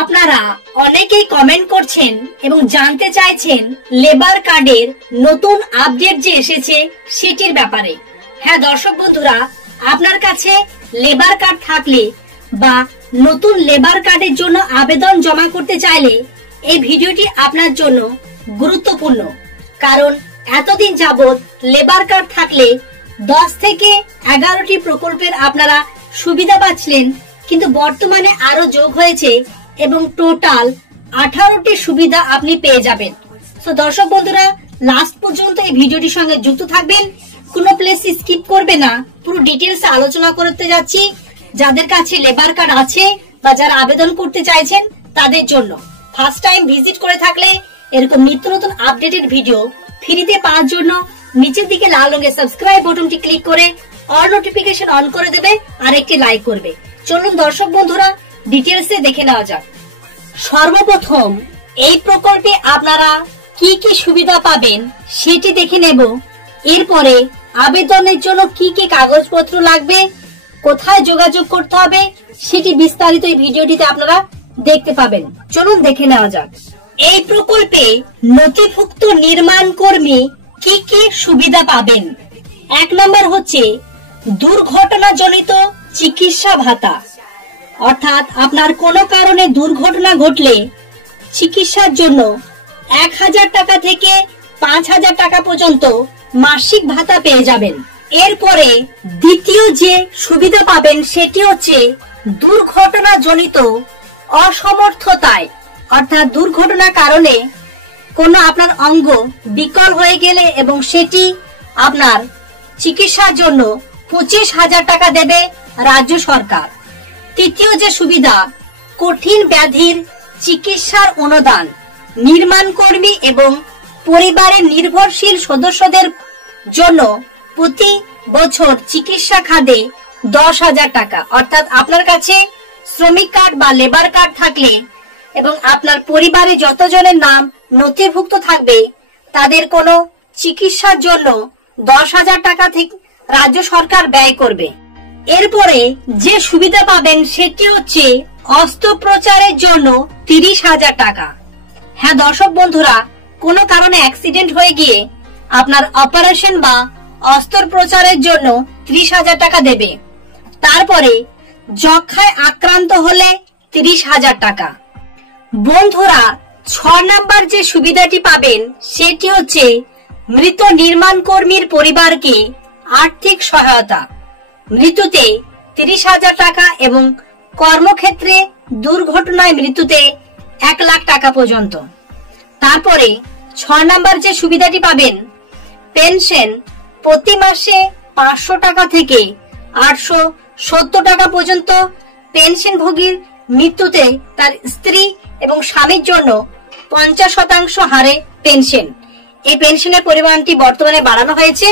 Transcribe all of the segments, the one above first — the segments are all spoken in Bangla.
আপনারা অনেকেই কমেন্ট করছেন এবং জানতে চাইছেন লেবার কার্ডের নতুন আপডেট যে এসেছে সেটির ব্যাপারে। হ্যাঁ দর্শক বন্ধুরা, আপনার কাছে লেবার কার্ড থাকলে বা নতুন লেবার কার্ডের জন্য আবেদন জমা করতে চাইলে এই ভিডিওটি আপনার জন্য গুরুত্বপূর্ণ। কারণ এতদিন যাবত লেবার কার্ড থাকলে 10 থেকে 11টি প্রকল্পের আপনারা সুবিধা পাচ্ছিলেন, কিন্তু বর্তমানে আরো যোগ হয়েছে এবং টোটাল 18টি সুবিধা আপনি পেয়ে যাবেন। তো দর্শক বন্ধুরা, লাস্ট পর্যন্ত এই ভিডিওটির সঙ্গে যুক্ত থাকবেন, কোনো প্লেস স্কিপ করবে না। পুরো ডিটেলস আলোচনা করতে যাচ্ছি যাদের কাছে লেবার কার্ড আছে বা যারা আবেদন করতে চাইছেন তাদের জন্য। ফার্স্ট টাইম ভিজিট করে থাকলে এরকম নিত্য নতুন আপডেটেড ভিডিও ফ্রিতে পাওয়ার জন্য নিচের দিকে লাল রঙের সাবস্ক্রাইব বাটনটি ক্লিক করে অল নোটিফিকেশন অন করে দেবে আর একটি লাইক করবে। চলুন দর্শক বন্ধুরা, ডিটেলসে দেখে নেওয়া যাক। সর্বপ্রথম এই প্রকল্পে আপনারা কি কি সুবিধা পাবেন সেটি দেখে নেব। এরপরে আবেদনের জন্য কি কি কাগজপত্র লাগবে, কোথায় যোগাযোগ করতে হবে সেটি বিস্তারিত এই ভিডিওটিতে আপনারা দেখতে পাবেন। চলুন দেখে নেওয়া যাক। এই প্রকল্পে নথিভুক্ত নির্মাণ কর্মী কি কি সুবিধা পাবেন। 1 নম্বর হচ্ছে দুর্ঘটনাজনিত চিকিৎসা ভাতা, অর্থাৎ আপনার কোনো কারণে দুর্ঘটনা ঘটলে চিকিৎসার জন্য 1000 টাকা থেকে 5000 টাকা পর্যন্ত মাসিক ভাতা পেয়ে যাবেন। এরপরে দ্বিতীয় যে সুবিধা পাবেন সেটি হচ্ছে দুর্ঘটনাজনিত অসমর্থতায়, অর্থাৎ দুর্ঘটনার কারণে কোনো আপনার অঙ্গ বিকল হয়ে গেলে এবং সেটি আপনার চিকিৎসার জন্য 25,000 টাকা দেবে রাজ্য সরকার। তৃতীয় যে সুবিধা, কঠিন ব্যাধির চিকিৎসার অনুদান, নির্মাণ কর্মী এবং পরিবারের নির্ভরশীল সদস্যদের জন্য প্রতি বছর চিকিৎসা খাতে 10,000 টাকা। অর্থাৎ আপনার কাছে শ্রমিক কার্ড বা লেবার কার্ড থাকলে এবং আপনার পরিবারে যতজনের নাম নথিভুক্ত থাকবে তাদের কোনো চিকিৎসার জন্য 10,000 টাকা থেকে রাজ্য সরকার ব্যয় করবে। এরপরে যে সুবিধা পাবেন সেটি হচ্ছে অস্ত্রোপচারের জন্য 30,000 টাকা। হ্যাঁ দর্শক বন্ধুরা, কোনো কারণে অ্যাক্সিডেন্ট হয়ে গিয়ে আপনার অপারেশন বা অস্ত্রোপচারের জন্য 30,000 টাকা দেবে। তারপরে যক্ষায় আক্রান্ত হলে 30,000 টাকা। বন্ধুরা, 6 নম্বর যে সুবিধাটি পাবেন সেটি হচ্ছে মৃত নির্মাণ কর্মীর পরিবারকে আর্থিক সহায়তা, মৃত্যুতে 30,000 টাকা এবং কর্মক্ষেত্রে দুর্ঘটনায় মৃত্যুতে 1 লাখ টাকা পর্যন্ত। তারপরে 6 নম্বর যে সুবিধাটি পাবেন, পেনশন প্রতি মাসে 500 টাকা থেকে 870 টাকা পর্যন্ত পেনশনভোগীর মৃত্যুতে তার স্ত্রী এবং স্বামীর জন্য 50% হারে পেনশন। এই পেনশনের পরিমাণটি বর্তমানে বাড়ানো হয়েছে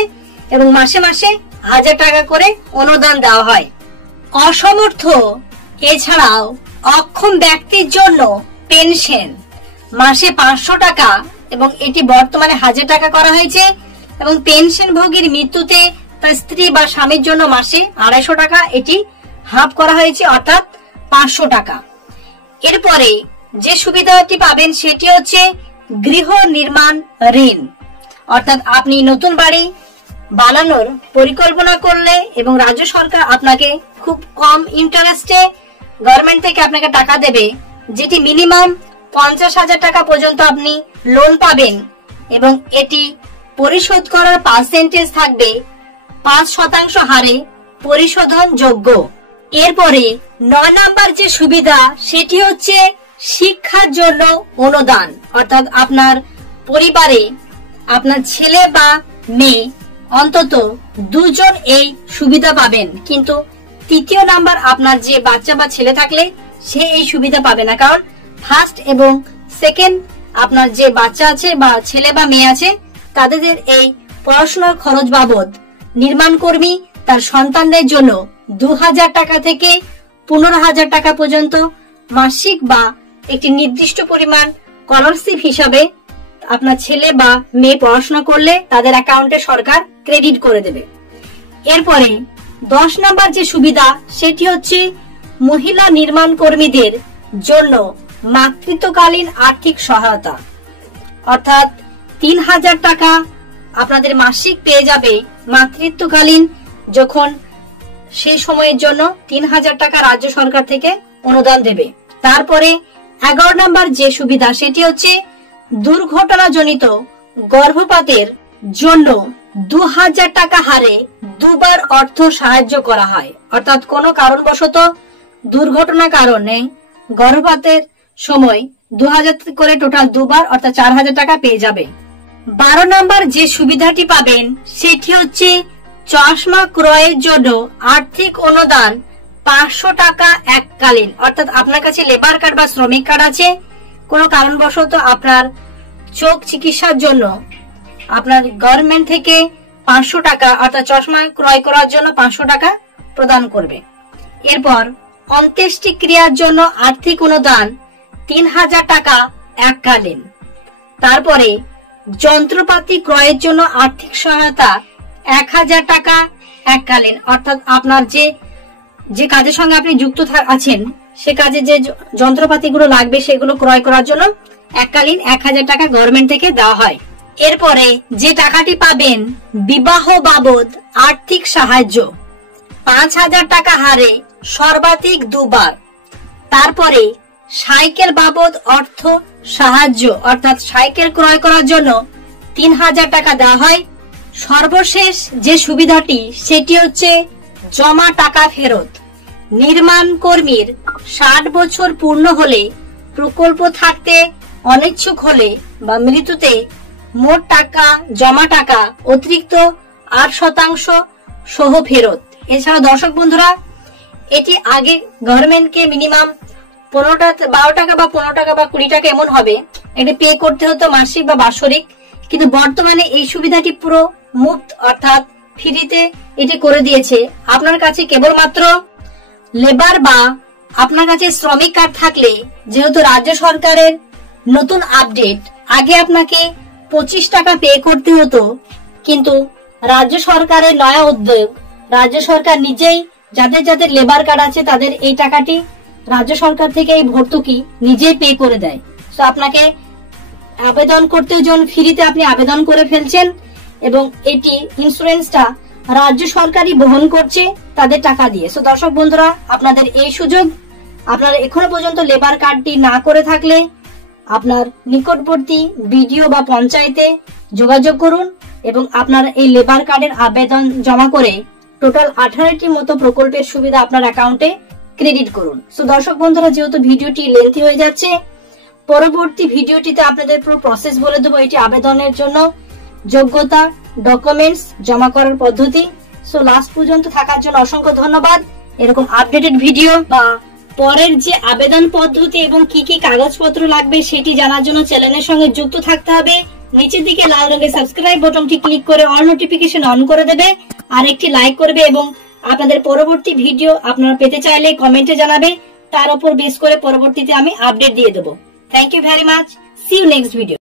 এবং মাসে মাসে 1000 টাকা করে অনুদান দেওয়া হয়। অসমর্থ এছাড়াও অক্ষম ব্যক্তির জন্য পেনশন মাসে 500 টাকা এবং এটি বর্তমানে 1000 টাকা করা হয়েছে এবং পেনশনভোগীর মৃত্যুতে তার স্ত্রী বা স্বামীর জন্য মাসে 250 টাকা এটি হাফ করা হয়েছে, অর্থাৎ 500 টাকা। এরপরে যে সুবিধাটি পাবেন সেটি হচ্ছে গৃহ নির্মাণ ঋণ, অর্থাৎ আপনি নতুন বাড়ি বানানোর পরিকল্পনা করলে এবং রাজ্য সরকার আপনাকে খুব কম ইন্টারেস্টে গভর্নমেন্ট থেকে আপনাকে টাকা দেবে, যেটি মিনিমাম 50,000 টাকা পর্যন্ত আপনি লোন পাবেন এবং এটি পরিশোধ করার পার্সেন্টেজ থাকবে 5% হারে পরিশোধন যোগ্য। এরপরে 9 নম্বর যে সুবিধা সেটি হচ্ছে শিক্ষার জন্য অনুদান, অর্থাৎ আপনার পরিবারে আপনার ছেলে বা মেয়ে অন্তত 2 জন এই সুবিধা পাবেন, কিন্তু 3য় নাম্বার আপনার যে বাচ্চা বা ছেলে থাকলে সে এই সুবিধা পাবে না। কারণ ফার্স্ট এবং সেকেন্ড আপনার যে বাচ্চা আছে বা ছেলে বা মেয়ে আছে তাদের এই পড়াশোনার খরচ বাবদ নির্মাণ কর্মী তার সন্তানদের জন্য 2,000 টাকা থেকে 15,000 টাকা পর্যন্ত মাসিক বা একটি নির্দিষ্ট পরিমাণ স্কলারশিপ হিসাবে আপনার ছেলে বা মেয়ে পড়াশোনা করলে তাদের অ্যাকাউন্টে সরকার ক্রেডিট করে দেবে। এরপরে 10 নম্বর যে সুবিধা সেটি হচ্ছে মহিলা নির্মাণ কর্মীদের জন্য মাতৃত্বকালীন আর্থিক সহায়তা, অর্থাৎ 3000 টাকা আপনাদের মাসিক পেয়ে যাবে মাতৃত্বকালীন, যখন সেই সময়ের জন্য 3000 টাকা রাজ্য সরকার থেকে অনুদান দেবে। তারপরে 11 নম্বর যে সুবিধা সেটি হচ্ছে দুর্ঘটনাজনিত গর্ভপাতের জন্য 2000 টাকা হারে দুবার অর্থ সাহায্য করা হয়, অর্থাৎ কোনো কারণবশত দুর্ঘটনার কারণে গর্ভপাতের সময় 2000 করে টোটাল দুবার অর্থাৎ 4000 টাকা পেয়ে যাবে। 12 নম্বর যে সুবিধাটি পাবেন সেটি হচ্ছে চশমা ক্রয়ের জন্য আর্থিক অনুদান 500 টাকা এককালীন, অর্থাৎ আপনার কাছে লেবার কার্ড বা শ্রমিক কার্ড আছে, কোনো কারণবশত আপনার চোখ চিকিৎসার জন্য আপনার গভর্নমেন্ট থেকে 500 টাকা অর্থাৎ চশমা ক্রয় করার জন্য 500 টাকা প্রদান করবে। এরপর অন্ত্যেষ্টিক্রিয়ার জন্য আর্থিক অনুদান 3000 টাকা এককালীন। তারপরে যন্ত্রপাতি ক্রয়ের জন্য আর্থিক সহায়তা 1000 টাকা এককালীন, অর্থাৎ আপনার যে কাজের সঙ্গে আপনি যুক্ত আছেন সে কাজে যে যন্ত্রপাতিগুলো লাগবে সেগুলো ক্রয় করার জন্য এককালীন 1000 টাকা গভর্নমেন্ট থেকে দেওয়া হয়। এরপরে যে টাকাটি পাবেন বিবাহ বাবদ আর্থিক সাহায্য 5000 টাকা হারে সর্বাধিক দুবার। তারপরে সাইকেল বাবদ অর্থ সাহায্য, অর্থাৎ সাইকেল ক্রয় করার জন্য 3000 টাকা দেওয়া হয়। সর্বশেষ যে সুবিধাটি সেটি হচ্ছে জমা টাকা ফেরত। নির্মাণ কর্মীর 60 বছর পূর্ণ হলে, প্রকল্প থাকতে অনিচ্ছুক হলে বা মৃত্যুতে মোট টাকা জমা টাকা অতিরিক্ত 8% সহ ফেরত। এছাড়া দর্শক বন্ধুরা, এটি আগে গভর্নমেন্টকে মিনিমাম 12 টাকা বা 15 টাকা বা 20 টাকা এমন হবে এটি পে করতে হতো মাসিক বা বাৎসরিক, কিন্তু বর্তমানে এই সুবিধাটি পুরো মুক্ত অর্থাৎ ফ্রিতে এটি করে দিয়েছে। আপনার কাছে কেবলমাত্র লেবার বা আপনার কাছে শ্রমিক কার্ড থাকলে, যেহেতু রাজ্য সরকারের নতুন আপডেট, আগে আপনাকে 25 টাকা পে করতে হতো, কিন্তু রাজ্য সরকারের নয়া উদ্যোগ, রাজ্য সরকার নিজেই যাদের যাদের লেবার কার্ড আছে তাদের এই টাকাটি রাজ্য সরকার থেকে এই ভর্তুকি নিজেই পে করে দেয়। তো আপনাকে আবেদন করতে যখন ফ্রিতে আপনি আবেদন করে ফেলছেন এবং এটি ইন্স্যুরেন্সটা রাজ্য সরকারই বহন করছে তাদের টাকা দিয়ে। তো দর্শক বন্ধুরা, আপনাদের এই সুযোগ, আপনারা এখনো পর্যন্ত লেবার কার্ডটি না করে থাকলে আপনার নিকটবর্তী বিডিও বা পঞ্চায়েতে যোগাযোগ করুন এবং আপনার এই লেবার কার্ডের আবেদন জমা করে টোটাল 18টি মতো প্রকল্পের সুবিধা আপনার অ্যাকাউন্টে ক্রেডিট করুন। তো দর্শক বন্ধুরা, যেহেতু ভিডিওটি লেন্থি হয়ে যাচ্ছে, পরবর্তী ভিডিওটিতে আপনাদের পুরো প্রসেস বলে দেবো, এটি আবেদনের জন্য যোগ্যতা, ডকুমেন্টস, জমা করার পদ্ধতি। সো লাস্ট পর্যন্ত থাকার জন্য অসংখ্য ধন্যবাদ। এরকম আপডেটেড ভিডিও বা পরের যে আবেদন পদ্ধতি এবং কি কি কাগজপত্র লাগবে সেটি জানার জন্য চ্যানেলের সঙ্গে যুক্ত থাকতে হবে। নিচের দিকে লাল রঙের সাবস্ক্রাইব বাটনটি ক্লিক করে অল নোটিফিকেশন অন করে দেবে আর একটি লাইক করবে এবং আপনাদের পরবর্তী ভিডিও আপনারা পেতে চাইলে কমেন্টে জানাবে, তার উপর বেস করে পরবর্তীতে আমি আপডেট দিয়ে দেবো। Thank you very much. See you next video.